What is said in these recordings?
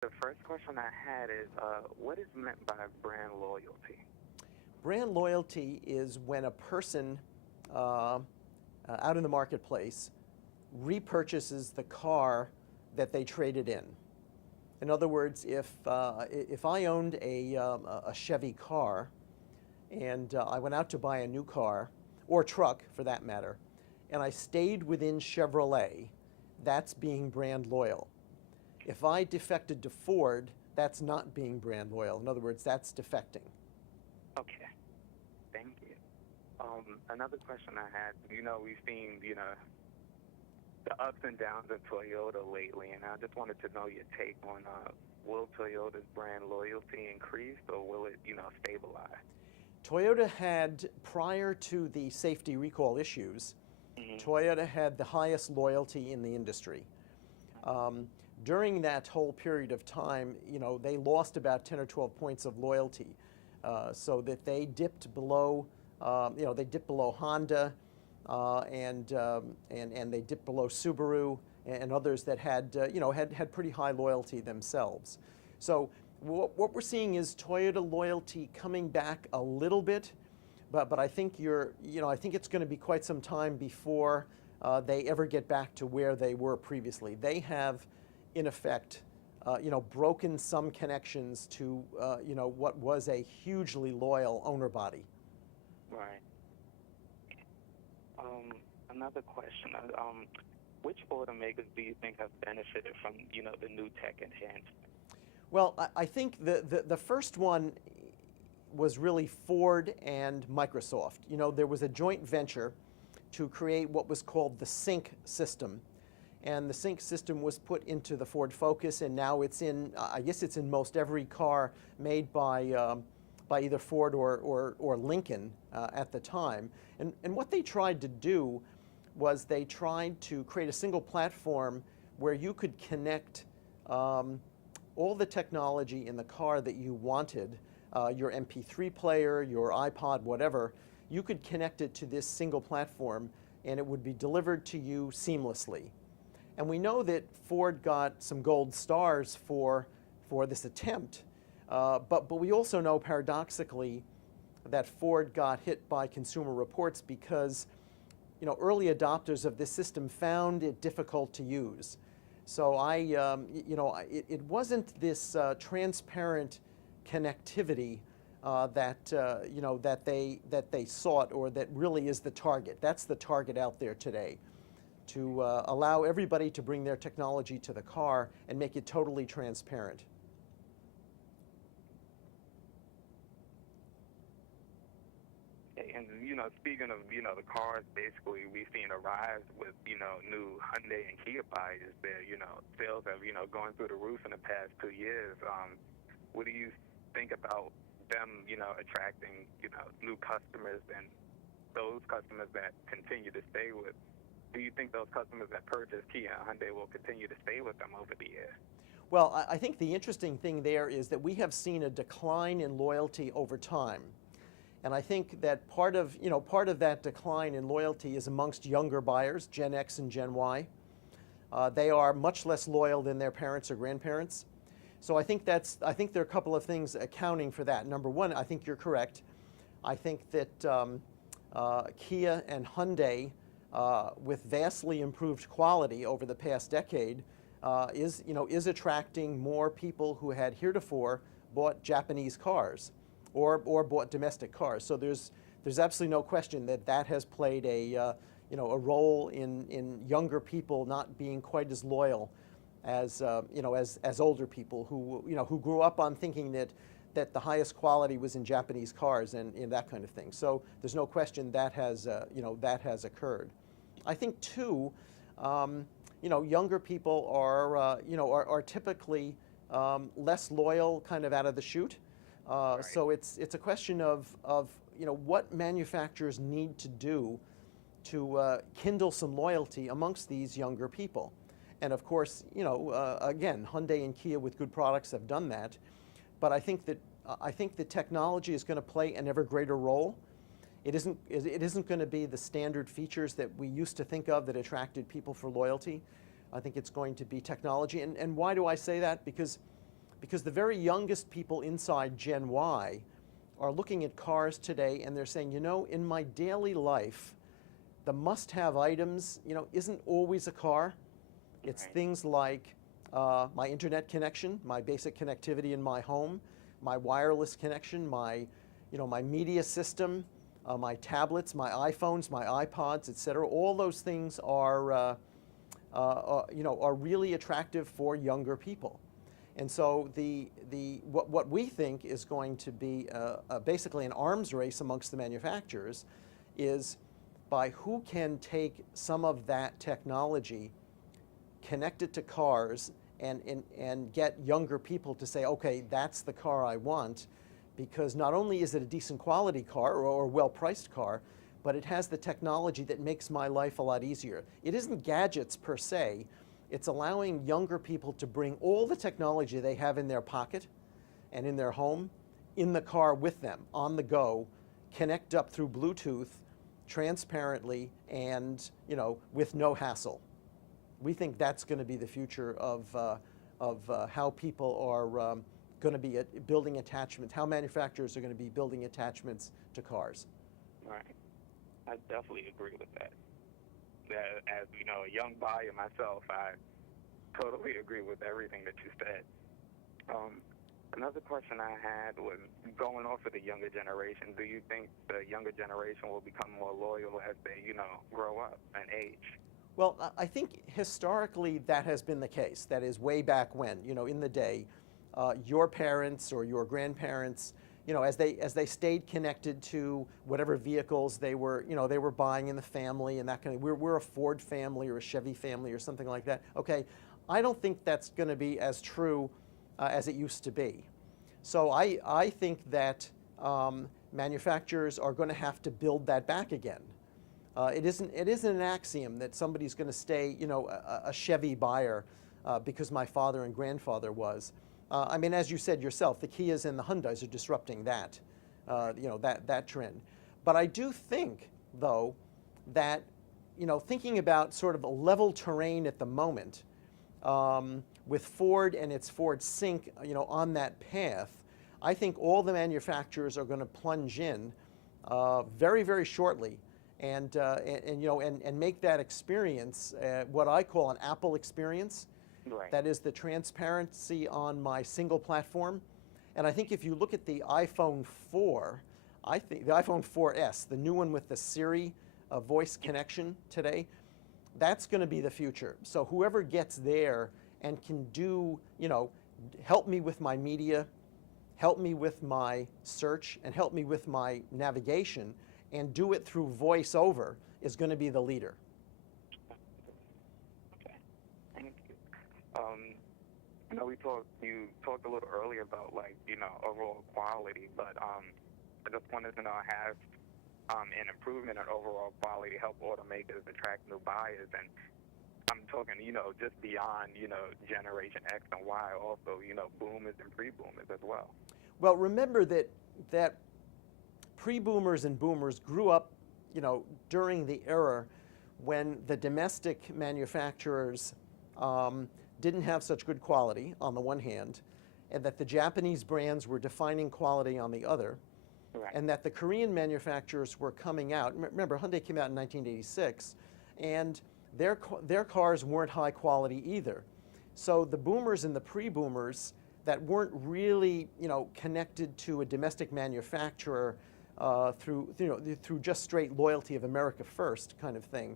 The first question I had is, what is meant by brand loyalty? Brand loyalty is when a person out in the marketplace repurchases the car that they traded in. In other words, if I owned a Chevy car and I went out to buy a new car, or truck for that matter, and I stayed within Chevrolet, that's being brand loyal. If I defected to Ford, that's not being brand loyal. In other words, that's defecting. Okay, thank you. Another question I had, we've seen, the ups and downs of Toyota lately, and I just wanted to know your take on, will Toyota's brand loyalty increase or will it, stabilize? Toyota had, prior to the safety recall issues, Toyota had the highest loyalty in the industry. During that whole period of time, they lost about 10 or 12 points of loyalty, so that they dipped below, they dipped below Honda, and they dipped below Subaru and others that had, had pretty high loyalty themselves. So what we're seeing is Toyota loyalty coming back a little bit, but I think I think it's going to be quite some time before they ever get back to where they were previously. They have, in effect, broken some connections to, what was a hugely loyal owner body. Right. Another question. Which automakers do you think have benefited from, the new tech enhancements? Well, I think the first one was really Ford and Microsoft. There was a joint venture to create what was called the Sync system. And the Sync system was put into the Ford Focus, and now it's in, I guess it's in most every car made by either Ford or Lincoln at the time. And what they tried to do was they tried to create a single platform where you could connect all the technology in the car that you wanted, your MP3 player, your iPod, whatever. You could connect it to this single platform and it would be delivered to you seamlessly. And we know that Ford got some gold stars for this attempt, but we also know paradoxically that Ford got hit by Consumer Reports because early adopters of this system found it difficult to use. So it wasn't this transparent connectivity that they sought, or that really is the target. That's the target out there today, to allow everybody to bring their technology to the car and make it totally transparent. And, speaking of, the cars, basically, we've seen a rise with, new Hyundai and Kia buyers there. Sales have, gone through the roof in the past 2 years. What do you think about them, attracting, new customers and those customers that continue to stay with? Do you think those customers that purchase Kia and Hyundai will continue to stay with them over the years? Well, I think the interesting thing there is that we have seen a decline in loyalty over time. And I think that part of that decline in loyalty is amongst younger buyers, Gen X and Gen Y. They are much less loyal than their parents or grandparents. So I think there are a couple of things accounting for that. Number one, I think you're correct. I think that Kia and Hyundai, with vastly improved quality over the past decade, is attracting more people who had heretofore bought Japanese cars or bought domestic cars. So there's absolutely no question that has played a role in younger people not being quite as loyal as older people who grew up on thinking that the highest quality was in Japanese cars and that kind of thing. So there's no question that has occurred. I think too, younger people are typically less loyal kind of out of the chute. Right. So it's a question of what manufacturers need to do to kindle some loyalty amongst these younger people. And of course, again, Hyundai and Kia with good products have done that. But I think that technology is going to play an ever greater role. It isn't going to be the standard features that we used to think of that attracted people for loyalty. I think it's going to be technology. And why do I say that? Because because the very youngest people inside Gen Y are looking at cars today and they're saying, you know, in my daily life, the must-have items, you know, isn't always a car. It's Right. things like my internet connection, my basic connectivity in my home, my wireless connection, my, you know, my media system, my tablets, my iPhones, my iPods, etc. All those things are, you know, are really attractive for younger people. And so what we think is going to be basically an arms race amongst the manufacturers is by who can take some of that technology, connect it to cars, and get younger people to say, okay, that's the car I want, because not only is it a decent quality car or a well-priced car, but it has the technology that makes my life a lot easier. It isn't gadgets per se, it's allowing younger people to bring all the technology they have in their pocket and in their home in the car with them, on the go, connect up through Bluetooth transparently and, you know, with no hassle. We think that's going to be the future of how people are going to be building attachments, how manufacturers are going to be building attachments to cars. Right. I definitely agree with that. As you know, a young buyer myself, I totally agree with everything that you said. Another question I had was going off of the younger generation. Do you think the younger generation will become more loyal as they, you know, grow up and age? Well, I think historically that has been the case. That is way back when, you know, in the day, your parents or your grandparents, you know, as they stayed connected to whatever vehicles they were, you know, they were buying in the family and that kind of, we're a Ford family or a Chevy family or something like that. Okay, I don't think that's going to be as true as it used to be. So I think that manufacturers are going to have to build that back again. It isn't an axiom that somebody's going to stay, you know, a Chevy buyer because my father and grandfather was. I mean, as you said yourself, the Kias and the Hyundais are disrupting that, you know, that trend. But I do think, though, that, you know, thinking about sort of a level terrain at the moment, with Ford and its Ford Sync, you know, on that path, I think all the manufacturers are going to plunge in very, very shortly, and you know, and make that experience what I call an Apple experience. Right. That is the transparency on my single platform. And I think if you look at the iPhone 4, I think the iPhone 4S, the new one with the Siri voice connection today, that's going to be the future. So whoever gets there and can do, you know, help me with my media, help me with my search, and help me with my navigation, and do it through voice over, is going to be the leader. Okay. Thank you. I know you talked a little earlier about, like, you know, overall quality, but I just wanted to know, has an improvement in overall quality help automakers attract new buyers? And I'm talking, you know, just beyond, you know, Generation X and Y, also, you know, boomers and pre-boomers as well. Well, remember that pre-boomers and boomers grew up, you know, during the era when the domestic manufacturers didn't have such good quality on the one hand, and that the Japanese brands were defining quality on the other, Right. and that the Korean manufacturers were coming out. Remember, Hyundai came out in 1986, and their cars weren't high quality either. So the boomers and the pre-boomers that weren't really, you know, connected to a domestic manufacturer through just straight loyalty of America first kind of thing.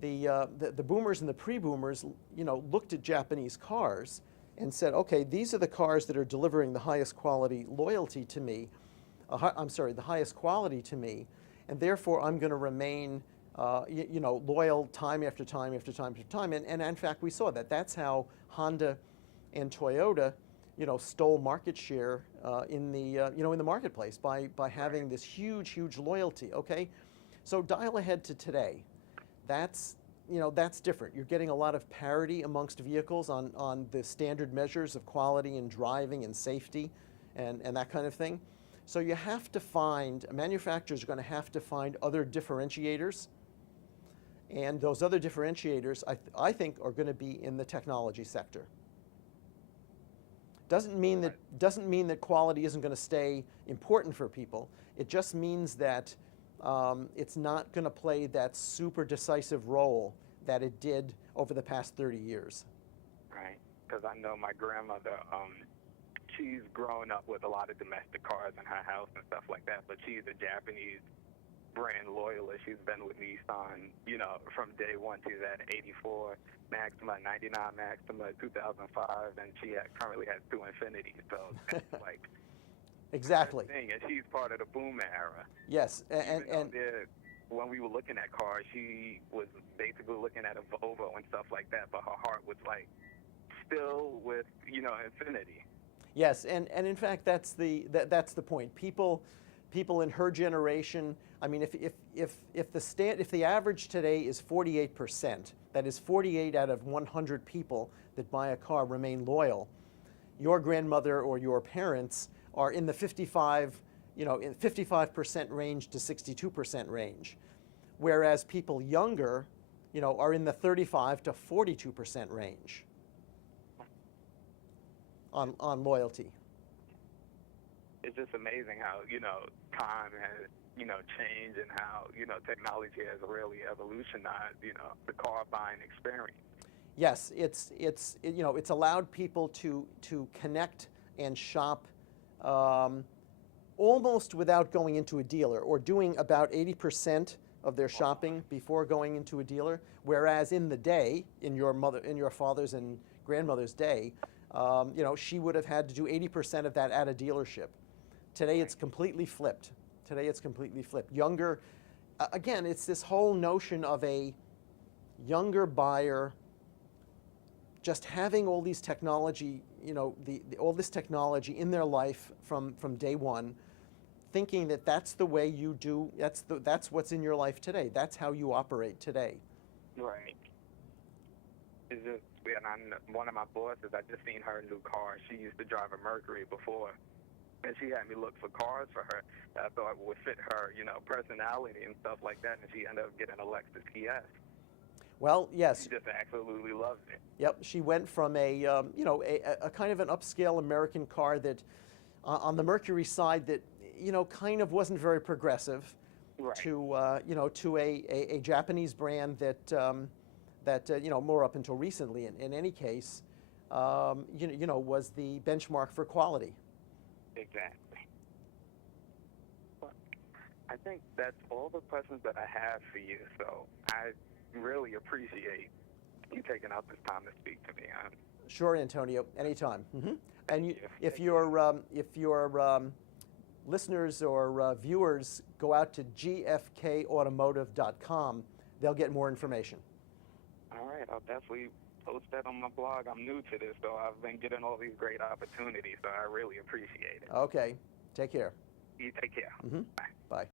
The boomers and the pre-boomers, you know, looked at Japanese cars and said, okay, these are the cars that are delivering the highest quality loyalty to me. The highest quality to me, and therefore I'm going to remain, you know, loyal time after time after time after time. And in fact, we saw that. That's how Honda and Toyota, you know, stole market share in the you know, in the marketplace by having this huge loyalty. Okay, so dial ahead to today. That's, you know, that's different. You're getting a lot of parity amongst vehicles on the standard measures of quality and driving and safety and that kind of thing. So you have to find, manufacturers are going to have to find other differentiators, and those other differentiators I think are going to be in the technology sector. Doesn't mean that quality isn't going to stay important for people. It just means that it's not going to play that super decisive role that it did over the past 30 years. Right. Because I know my grandmother, she's grown up with a lot of domestic cars in her house and stuff like that, but she's a Japanese brand loyalist. She's been with Nissan, you know, from day one. She's had 84 Maxima, 99 Maxima, 2005, and she currently has 2 Infinitis. So that's like Exactly. her thing, and she's part of the Boomer era. Yes, and when we were looking at cars, she was basically looking at a Volvo and stuff like that, but her heart was like still with, you know, Infiniti. yes, and in fact that's the point. People in her generation. I mean, if the average today is 48%, that is 48 out of 100 people that buy a car remain loyal. Your grandmother or your parents are in the 55% range to 62% range, whereas people younger, you know, are in the 35 to 42% range on loyalty. It's just amazing how, you know, time has, you know, changed, and how, you know, technology has really evolutionized, you know, the car buying experience. Yes, you know, it's allowed people to connect and shop almost without going into a dealer, or doing about 80% of their shopping before going into a dealer. Whereas in the day, in your father's and grandmother's day, you know, she would have had to do 80% of that at a dealership. Today it's completely flipped. Younger, again, it's this whole notion of a younger buyer just having all these technology, you know, all this technology in their life from day one, thinking that that's the way you do, that's what's in your life today. That's how you operate today. Right. It's just, and one of my bosses, I just seen her new car. She used to drive a Mercury before, and she had me look for cars for her that I thought would fit her, you know, personality and stuff like that, and she ended up getting a Lexus ES. Well, yes. She just absolutely loved it. Yep, she went from a you know, a kind of an upscale American car that, on the Mercury side, that, you know, kind of wasn't very progressive, right, to you know, to a Japanese brand that you know, more up until recently, in any case, you know, was the benchmark for quality. Exactly. Well, I think that's all the questions that I have for you. So I really appreciate you taking out this time to speak to me. Sure, Antonio, anytime. And if your listeners or viewers go out to GfKAutomotive.com, they'll get more information. All right, I'll definitely post that on my blog. I'm new to this, so I've been getting all these great opportunities, so I really appreciate it. Okay, take care. You take care. Bye.